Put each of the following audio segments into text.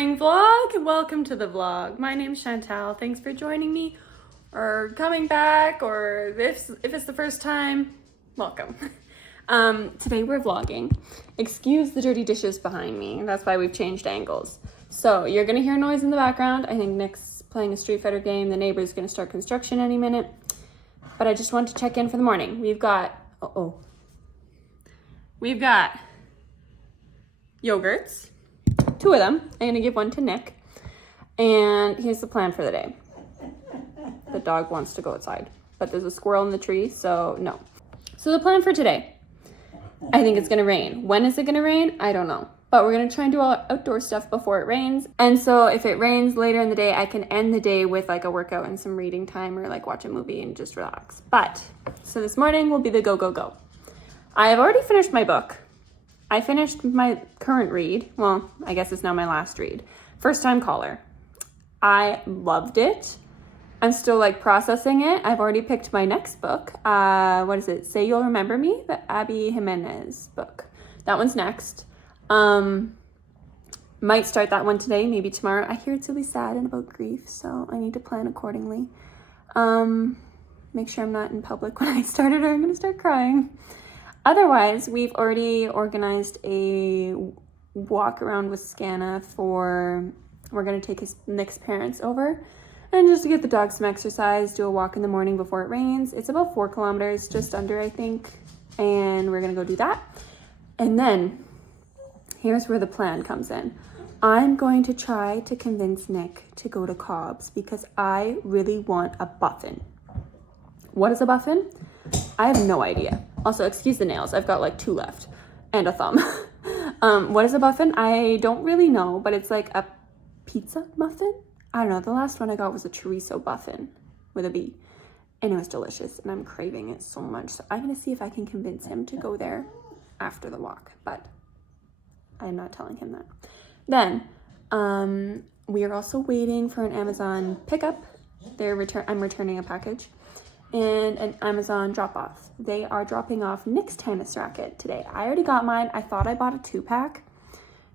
morning vlog. Welcome to the vlog. My name's Chantal. Thanks for joining me or coming back, or if it's the first time, welcome. Today we're vlogging. Excuse the dirty dishes behind me. That's why we've changed angles. So you're gonna hear noise in the background. I think Nick's playing a Street Fighter game. The neighbor's gonna start construction any minute. But I just want to check in for the morning. We've got, we've got yogurts. 2 of them. I'm gonna give one to Nick. And here's the plan for the day. The dog wants to go outside, but there's a squirrel in the tree, so no. So the plan for today, I think it's gonna rain. When is it gonna rain? I don't know. But we're gonna try and do all outdoor stuff before it rains. And so if it rains later in the day, I can end the day with like a workout and some reading time, or like watch a movie and just relax. But, so this morning will be the go, go, go. I have already finished my book. I finished my current read. Well, I guess it's now my last read. First Time Caller. I loved it. I'm still like processing it. I've already picked my next book. What is it? Say You'll Remember Me, the Abby Jimenez book. That one's next. Might start that one today, maybe tomorrow. I hear it's really sad and about grief, so I need to plan accordingly. Make sure I'm not in public when I start it, or I'm gonna start crying. Otherwise, we've already organized a walk around with Scanna we're gonna take Nick's parents over and just to get the dog some exercise, do a walk in the morning before it rains. It's about 4 kilometers, just under, I think. And we're gonna go do that. And then here's where the plan comes in. I'm going to try to convince Nick to go to Cobb's because I really want a buffin. What is a buffin? I have no idea. Also, excuse the nails. I've got like 2 left and a thumb. What is a buffin? I don't really know, but it's like a pizza muffin. I don't know. The last one I got was a chorizo buffin with a B, and it was delicious, and I'm craving it so much. So I'm gonna see if I can convince him to go there after the walk, but I'm not telling him that. Then, we are also waiting for an Amazon pickup. I'm returning a package. And an Amazon drop-off. They are dropping off Nick's tennis racket today. I already got mine. I thought I bought a 2-pack.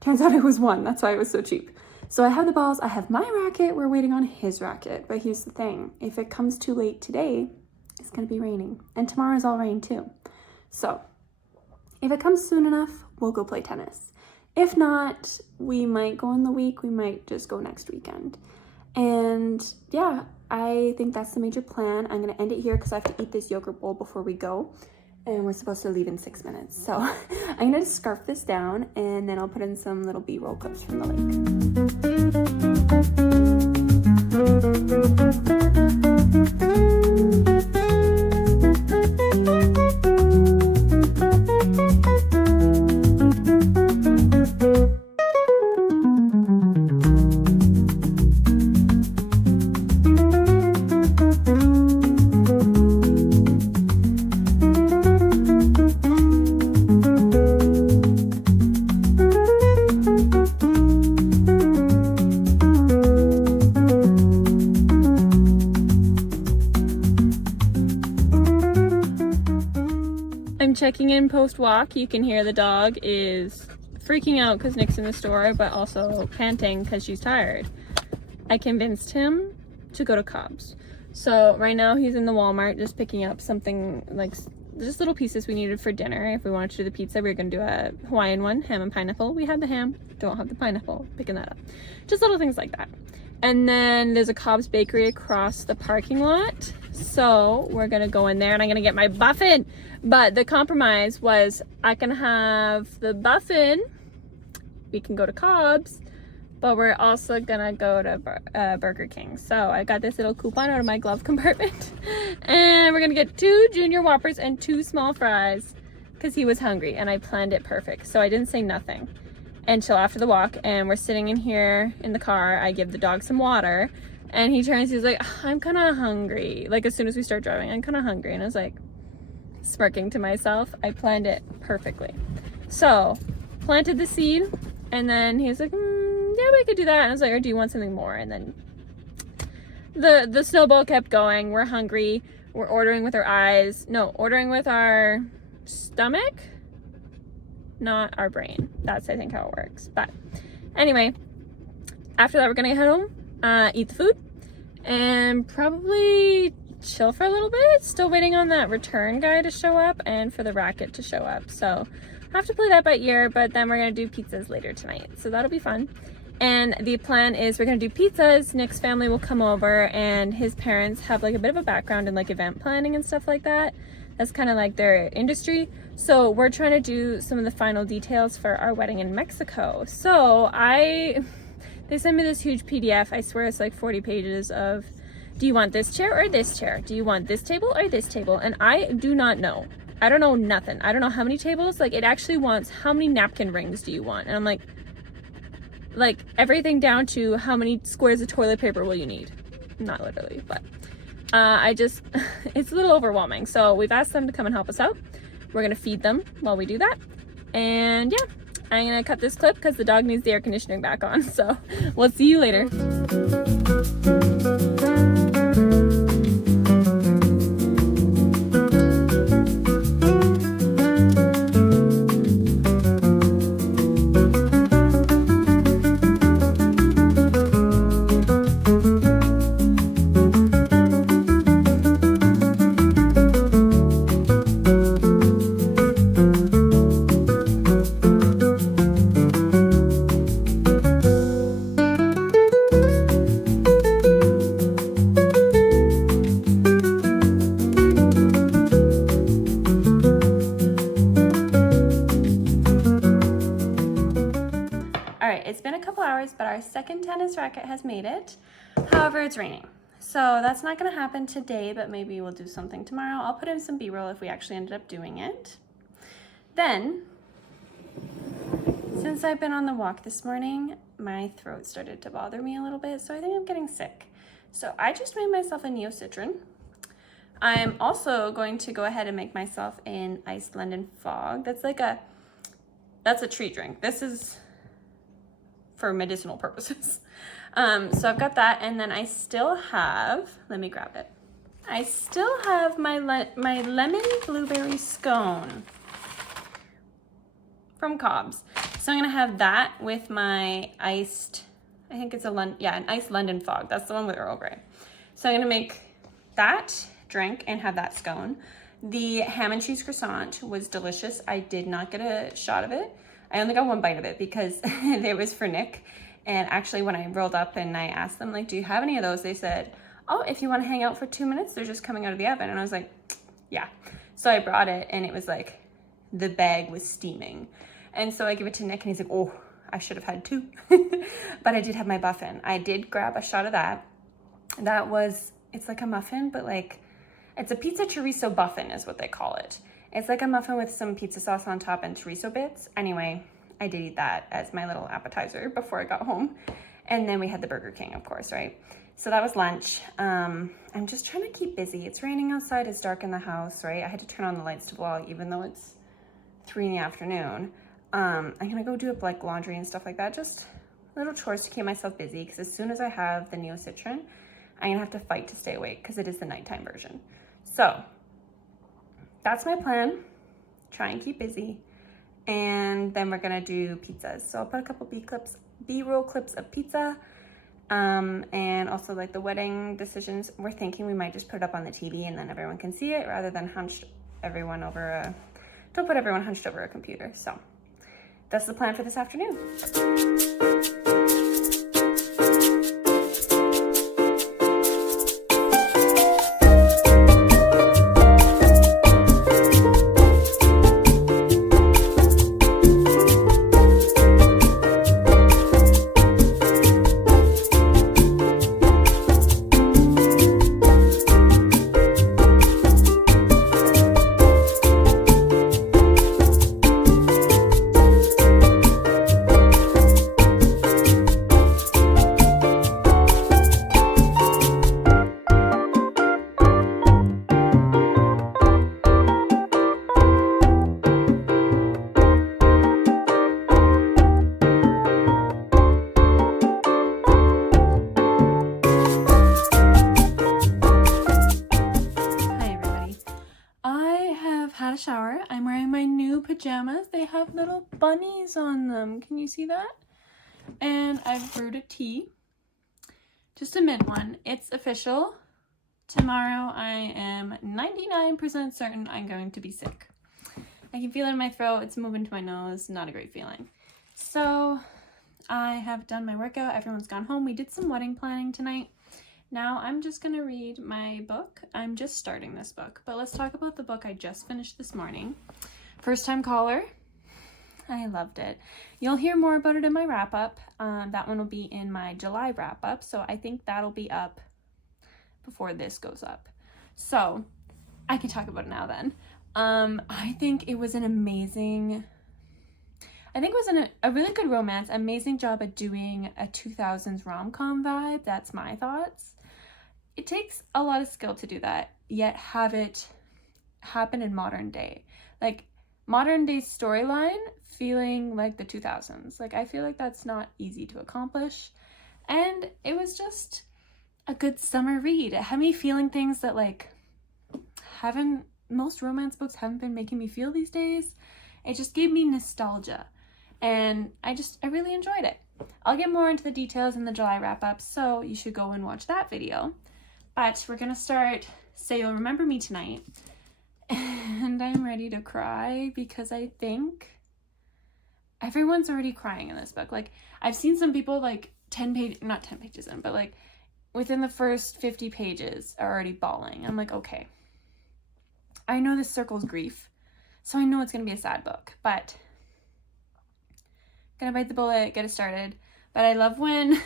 Turns out it was 1. That's why it was so cheap. So I have the balls. I have my racket. We're waiting on his racket. But here's the thing. If it comes too late today, it's going to be raining. And tomorrow's all rain too. So if it comes soon enough, we'll go play tennis. If not, we might go in the week. We might just go next weekend. And yeah, I think that's the major plan. I'm gonna end it here because I have to eat this yogurt bowl before we go, and we're supposed to leave in 6 minutes. So I'm gonna just scarf this down, and then I'll put in some little B-roll clips from the checking in post-walk. You can hear the dog is freaking out because Nick's in the store, but also panting because she's tired. I convinced him to go to Cobb's. So right now he's in the Walmart just picking up something like just little pieces we needed for dinner. If we wanted to do the pizza, we were going to do a Hawaiian one, ham and pineapple. We had the ham, don't have the pineapple, picking that up. Just little things like that. And then there's a Cobb's bakery across the parking lot. So we're gonna go in there and I'm gonna get my buffin. But the compromise was I can have the buffin, we can go to Cobb's, but we're also gonna go to Burger King. So I got this little coupon out of my glove compartment and we're gonna get 2 junior Whoppers and 2 small fries because he was hungry and I planned it perfect. So I didn't say nothing until after the walk, and we're sitting in here in the car. I give the dog some water and he turns, he's like, I'm kind of hungry. Like as soon as we start driving, I'm kind of hungry. And I was like, smirking to myself, I planned it perfectly. So planted the seed, and then he was like, yeah, we could do that. And I was like, or do you want something more? And then the snowball kept going. We're hungry. We're ordering with our eyes. No, ordering with our stomach, not our brain. That's, I think, how it works. But anyway, after that, we're gonna head home, eat the food, and probably chill for a little bit. Still waiting on that return guy to show up and for the racket to show up. So I have to play that by ear, but then we're gonna do pizzas later tonight. So that'll be fun. And the plan is we're gonna do pizzas. Nick's family will come over, and his parents have like a bit of a background in like event planning and stuff like that. That's kind of like their industry. So we're trying to do some of the final details for our wedding in Mexico. So they sent me this huge PDF. I swear it's like 40 pages of, do you want this chair or this chair? Do you want this table or this table? And I do not know. I don't know nothing. I don't know how many tables. Like, it actually wants, how many napkin rings do you want? And I'm like everything down to how many squares of toilet paper will you need? Not literally, but it's a little overwhelming. So we've asked them to come and help us out. We're gonna feed them while we do that. And yeah, I'm gonna cut this clip because the dog needs the air conditioning back on. So we'll see you later. It's been a couple hours, but our second tennis racket has made it. However, it's raining. So that's not gonna happen today, but maybe we'll do something tomorrow. I'll put in some B-roll if we actually ended up doing it. Then, since I've been on the walk this morning, my throat started to bother me a little bit, so I think I'm getting sick. So I just made myself a Neo-Citron. I'm also going to go ahead and make myself an iced London fog. That's a treat drink. This is for medicinal purposes. So I've got that, and then I still have, let me grab it. I still have my lemon blueberry scone from Cobb's. So I'm gonna have that with my iced, I think it's an iced London fog. That's the one with Earl Grey. So I'm gonna make that drink and have that scone. The ham and cheese croissant was delicious. I did not get a shot of it. I only got one bite of it because it was for Nick. And actually when I rolled up and I asked them, like, do you have any of those? They said, oh, if you want to hang out for 2 minutes, they're just coming out of the oven. And I was like, yeah. So I brought it, and it was like, the bag was steaming. And so I give it to Nick, and he's like, oh, I should have had 2. But I did have my muffin. I did grab a shot of that. It's like a muffin, but like, it's a pizza chorizo muffin is what they call it. It's like a muffin with some pizza sauce on top and chorizo bits. Anyway, I did eat that as my little appetizer before I got home. And then we had the Burger King, of course, right? So that was lunch. I'm just trying to keep busy. It's raining outside, it's dark in the house, right? I had to turn on the lights to vlog even though it's 3 in the afternoon. I'm gonna go do up like laundry and stuff like that. Just little chores to keep myself busy, because as soon as I have the Neo-Citron, I'm gonna have to fight to stay awake because it is the nighttime version. So that's my plan. Try and keep busy. And then we're gonna do pizzas. So I'll put a couple B-roll clips of pizza. And also like the wedding decisions. We're thinking we might just put it up on the TV and then everyone can see it rather than don't put everyone hunched over a computer. So that's the plan for this afternoon. Shower. I'm wearing my new pajamas. They have little bunnies on them. Can you see that? And I've brewed a tea, just a mint one. It's official. Tomorrow I am 99% certain I'm going to be sick. I can feel it in my throat, it's moving to my nose, not a great feeling. So I have done my workout, everyone's gone home. We did some wedding planning tonight. Now I'm just gonna read my book. I'm just starting this book, but let's talk about the book I just finished this morning. First Time Caller. I loved it. You'll hear more about it in my wrap-up. That one will be in my July wrap-up, so I think that'll be up before this goes up. So I can talk about it now then. I think it was a really good romance, amazing job at doing a 2000s rom-com vibe. That's my thoughts. It takes a lot of skill to do that, yet have it happen in modern day. Like modern day storyline feeling like the 2000s. Like I feel like that's not easy to accomplish. And it was just a good summer read. It had me feeling things that like most romance books haven't been making me feel these days. It just gave me nostalgia. And I really enjoyed it. I'll get more into the details in the July wrap-up, so you should go and watch that video. But we're gonna start Say You'll Remember Me Tonight. And I'm ready to cry because I think everyone's already crying in this book. Like I've seen some people like not 10 pages in, but like within the first 50 pages are already bawling. I'm like, okay, I know this circles grief, so I know it's gonna be a sad book, but gonna bite the bullet, get it started. But I love when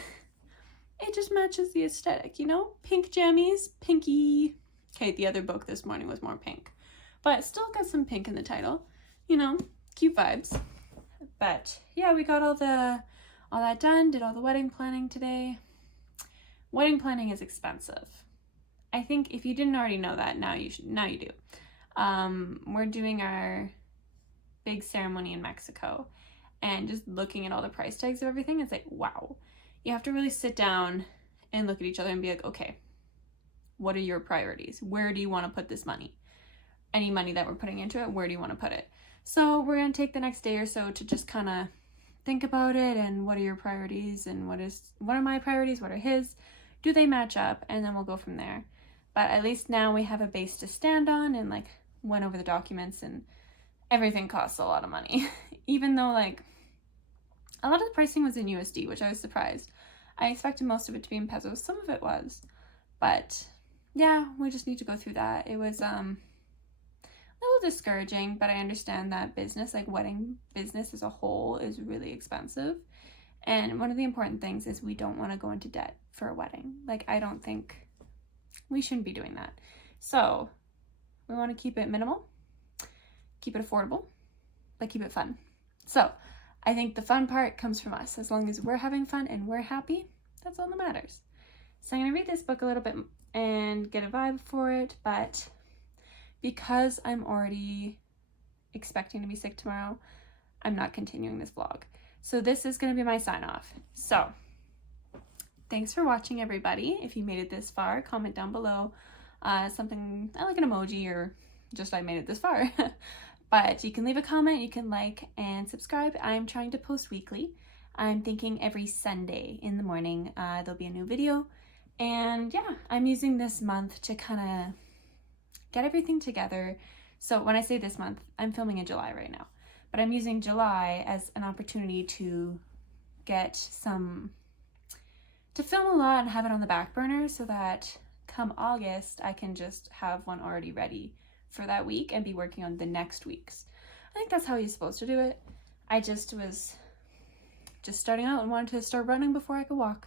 it just matches the aesthetic, you know? Pink jammies, pinky. Okay, the other book this morning was more pink, but still got some pink in the title, you know, cute vibes. But yeah, we got all that done, did all the wedding planning today. Wedding planning is expensive. I think if you didn't already know that, now you do. We're doing our big ceremony in Mexico, and just looking at all the price tags of everything, it's like, wow. You have to really sit down and look at each other and be like, okay, what are your priorities? Where do you want to put this money? Any money that we're putting into it, where do you want to put it? So we're going to take the next day or so to just kind of think about it, and what are your priorities, and what are my priorities, what are his? Do they match up? And then we'll go from there. But at least now we have a base to stand on, and like went over the documents, and everything costs a lot of money. Even though like a lot of the pricing was in USD, which I was surprised. I expected most of it to be in pesos. Some of it was, but yeah, we just need to go through that. It was a little discouraging, but I understand that business, like wedding business as a whole, is really expensive. And one of the important things is we don't want to go into debt for a wedding. Like I don't think we shouldn't be doing that. So we want to keep it minimal, keep it affordable, but keep it fun. So I think the fun part comes from us. As long as we're having fun and we're happy, that's all that matters. So I'm going to read this book a little bit and get a vibe for it, but because I'm already expecting to be sick tomorrow, I'm not continuing this vlog. So this is going to be my sign off. So thanks for watching, everybody. If you made it this far, comment down below something, like an emoji, or just I made it this far. But you can leave a comment, you can like and subscribe. I'm trying to post weekly. I'm thinking every Sunday in the morning there'll be a new video. And yeah, I'm using this month to kind of get everything together. So when I say this month, I'm filming in July right now, but I'm using July as an opportunity to film a lot and have it on the back burner, so that come August I can just have one already ready for that week and be working on the next week's. I think that's how you're supposed to do it. I just was starting out and wanted to start running before I could walk.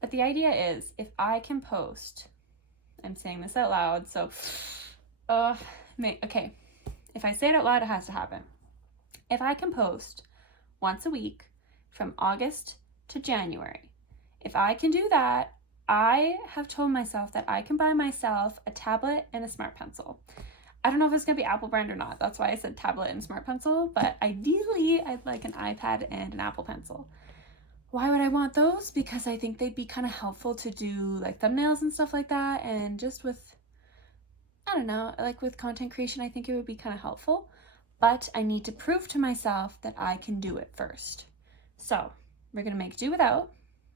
But the idea is, if I can post, I'm saying this out loud, so okay, if I say it out loud, it has to happen. If I can post once a week from August to January, if I can do that, I have told myself that I can buy myself a tablet and a smart pencil. I don't know if it's gonna be Apple brand or not. That's why I said tablet and smart pencil, but ideally I'd like an iPad and an Apple Pencil. Why would I want those? Because I think they'd be kind of helpful to do like thumbnails and stuff like that, and just with, I don't know, like with content creation, I think it would be kind of helpful. But I need to prove to myself that I can do it first. So we're gonna make do without.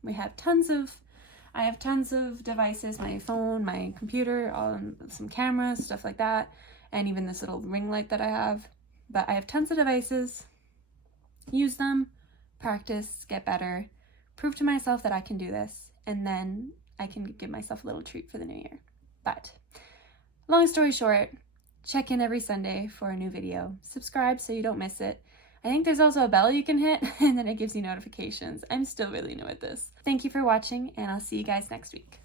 I have tons of devices, my phone, my computer, some cameras, stuff like that, and even this little ring light that I have. But I have tons of devices. Use them, practice, get better, prove to myself that I can do this, and then I can give myself a little treat for the new year. But long story short, check in every Sunday for a new video. Subscribe so you don't miss it. I think there's also a bell you can hit, and then it gives you notifications. I'm still really new at this. Thank you for watching, and I'll see you guys next week.